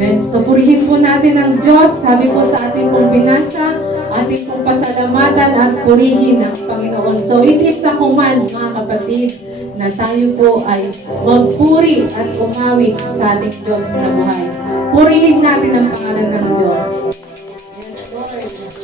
Amen. So purihin po natin ang Diyos. Sabi po sa ating pong binasa, ating pong pasalamatan at purihin ang Panginoon. So it is a command, mga kapatid, na tayo po ay magpuri at umawit sa ating Diyos na buhay. Purihin natin ang pangalan ng Diyos. Yes, Lord.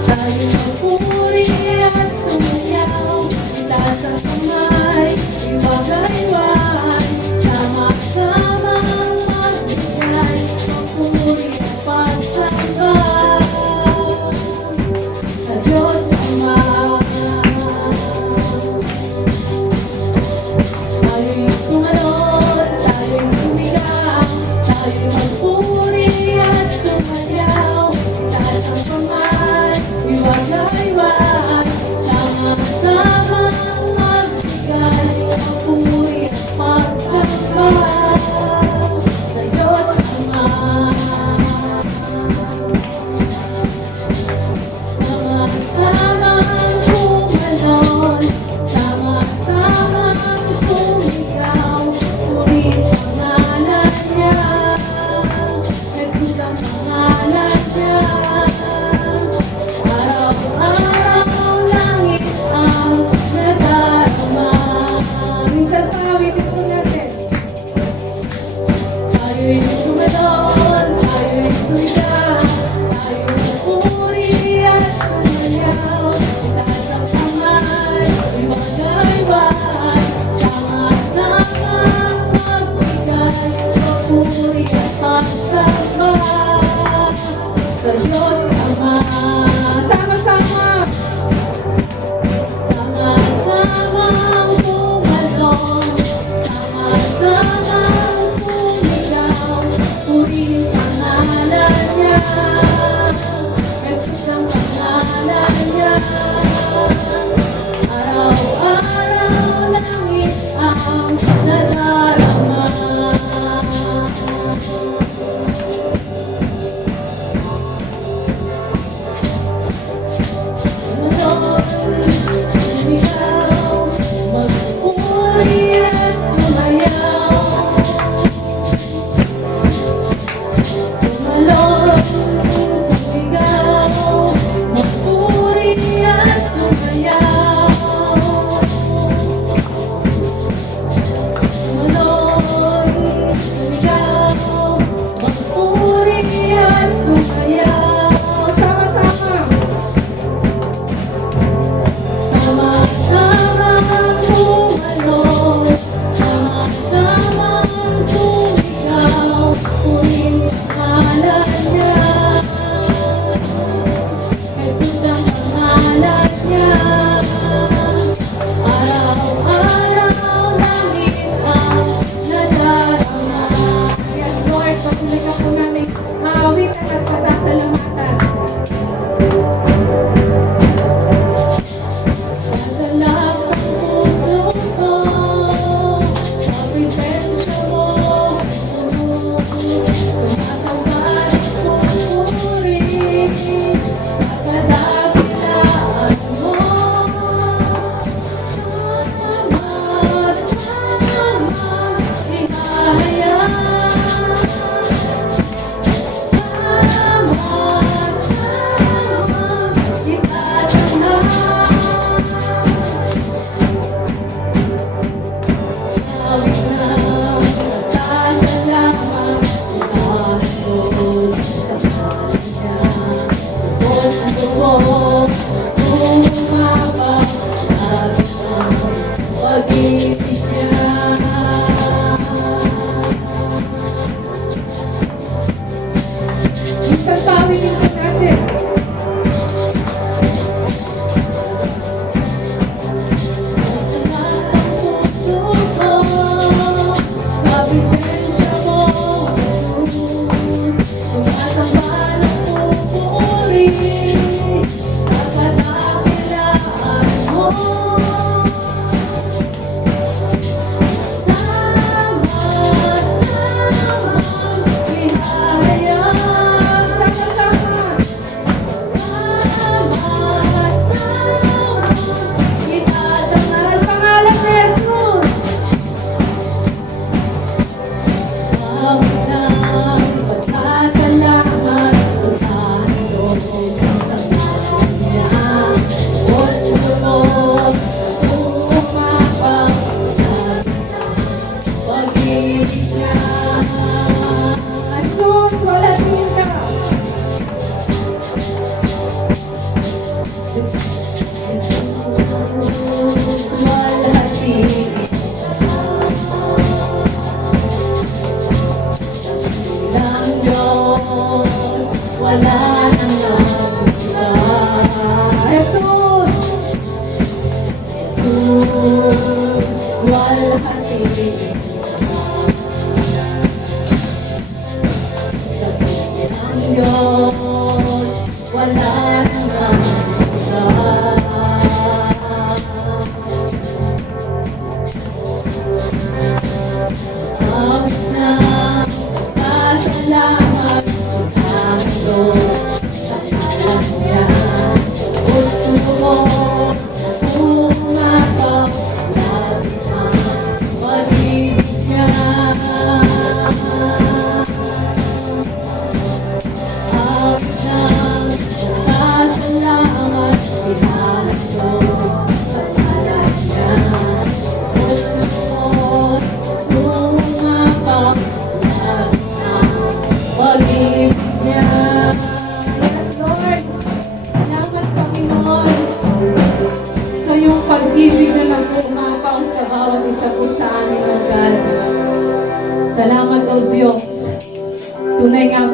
Tayo magpuri at sumayaw, itaas ang kamay.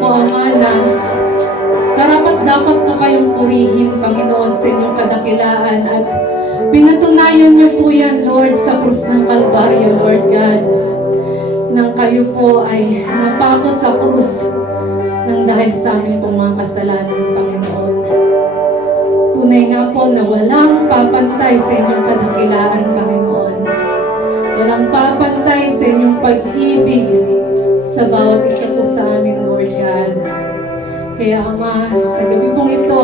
Ama, na dapat po kayong purihin, Panginoon, sa inyong kadakilaan at pinatunayan niyo po yan, Lord, sa krus ng Kalbaryo, Lord God, nang kayo po ay napako sa krus nang dahil sa aming pong mga kasalanan, Panginoon. Tunay nga po na walang papantay sa inyong kadakilaan, Panginoon. Walang papantay sa inyong pag-ibig sa bawat isa po sa amin, Lord God. Kaya Ama, sa gabi pong ito,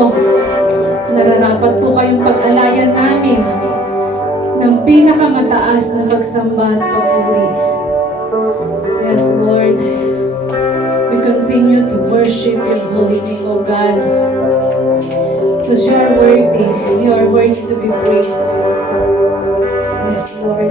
nararapat po kayong pag-alayan namin ng pinakamataas na pagsamba at papuri. Yes, Lord, we continue to worship your holy name, O God, because you are worthy to be praised. Yes, Lord.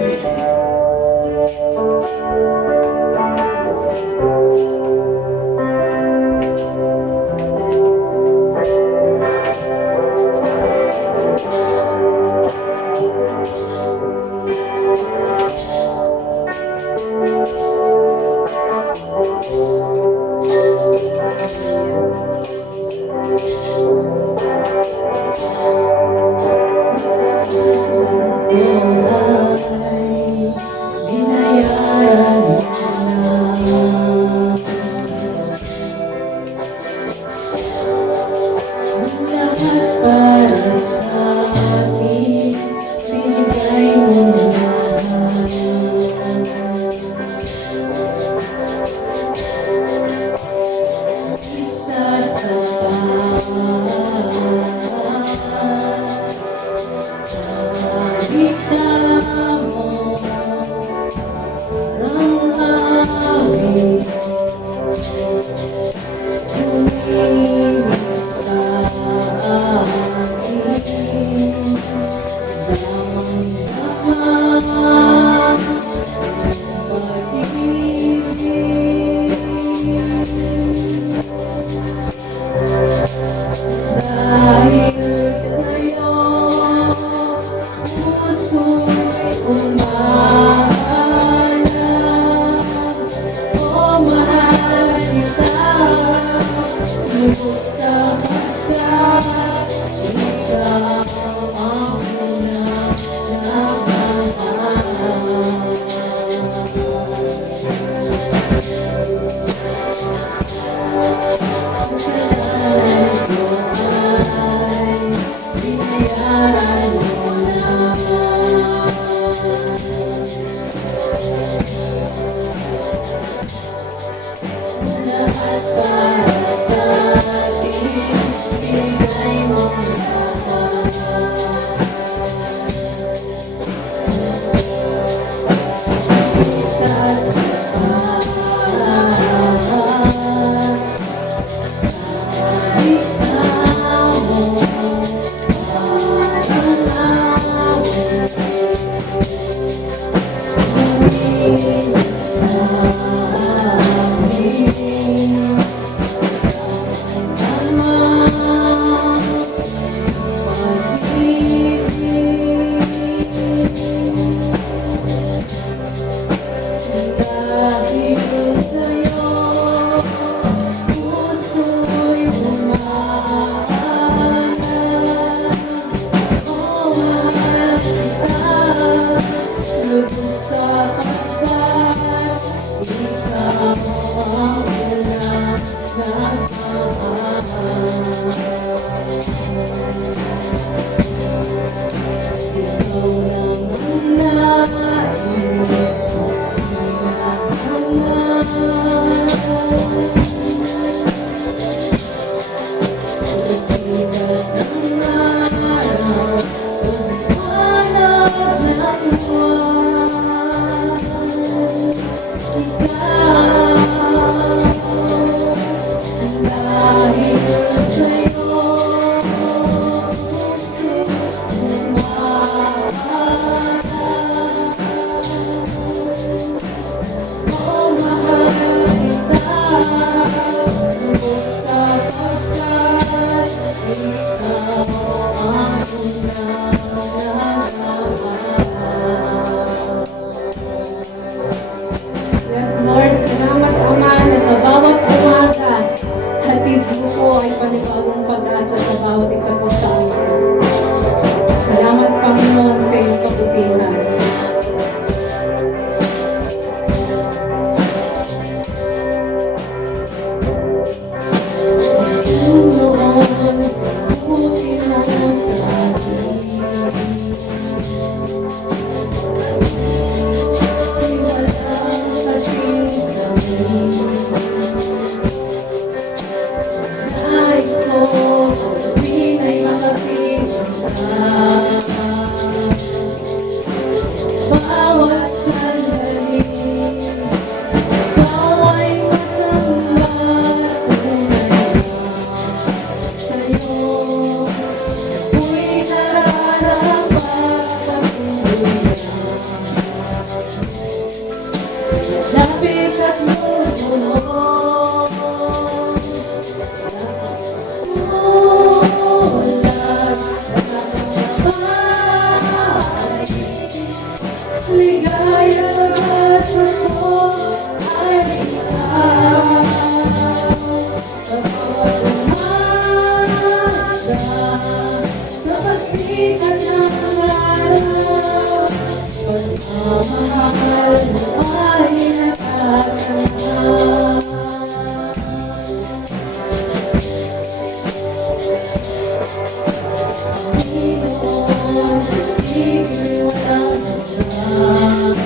pag-ibig walang hanggan.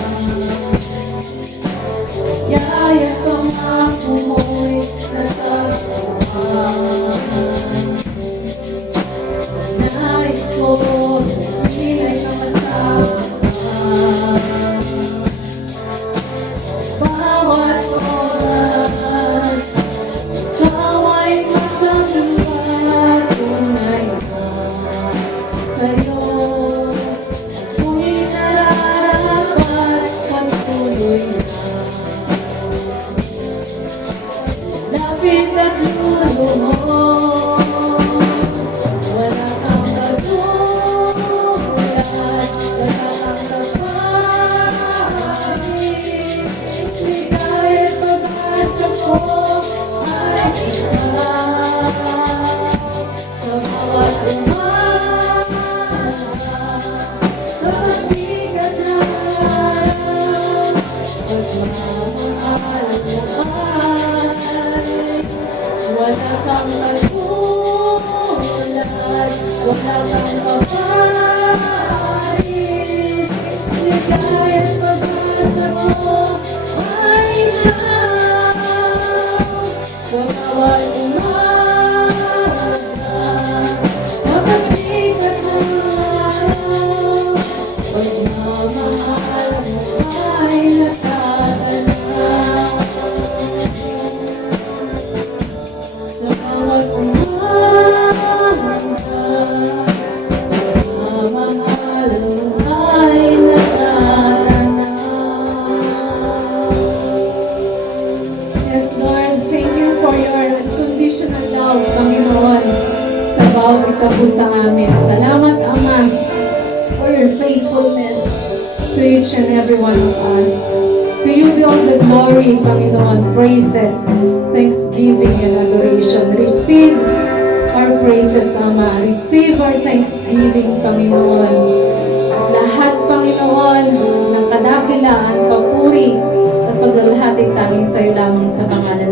Yaya pangako mo'y natagpuan. Nais ko, sila'y makasama. Bawat oras, ikaw ay magkakamba. Tunay na sa'yo, ako'y nararapat pagtuloy na. Lapit at lulunod, wala kang katulad, wala kang kapalit. Ligay at pag-asa ko ay ikaw. Sa bawat umaga, sa sikat na araw, pagmamahal mo ay wala kang katulad, wala kang kapalit. Ligay at pag-asa ko ay ikaw. Sa bawat umaga, sa pasikat ng araw, pagmamahal mo ay natatanaw. Sa bawat umaga, pagmamahal mo ay natatanaw. Yes, Lord, thank you for your unconditional love, Panginoon, sa bawat isa po sa amin. Salamat, Ama, for your faithfulness to each and every one of us. To you be all the glory, Panginoon, praises, thanksgiving, and adoration. Receive our praises, Ama. Receive our thanksgiving, Panginoon. Lahat, Panginoon, ng kadakilaan, papuri, at paglalahati tanging sa iyo lamang sa pangalan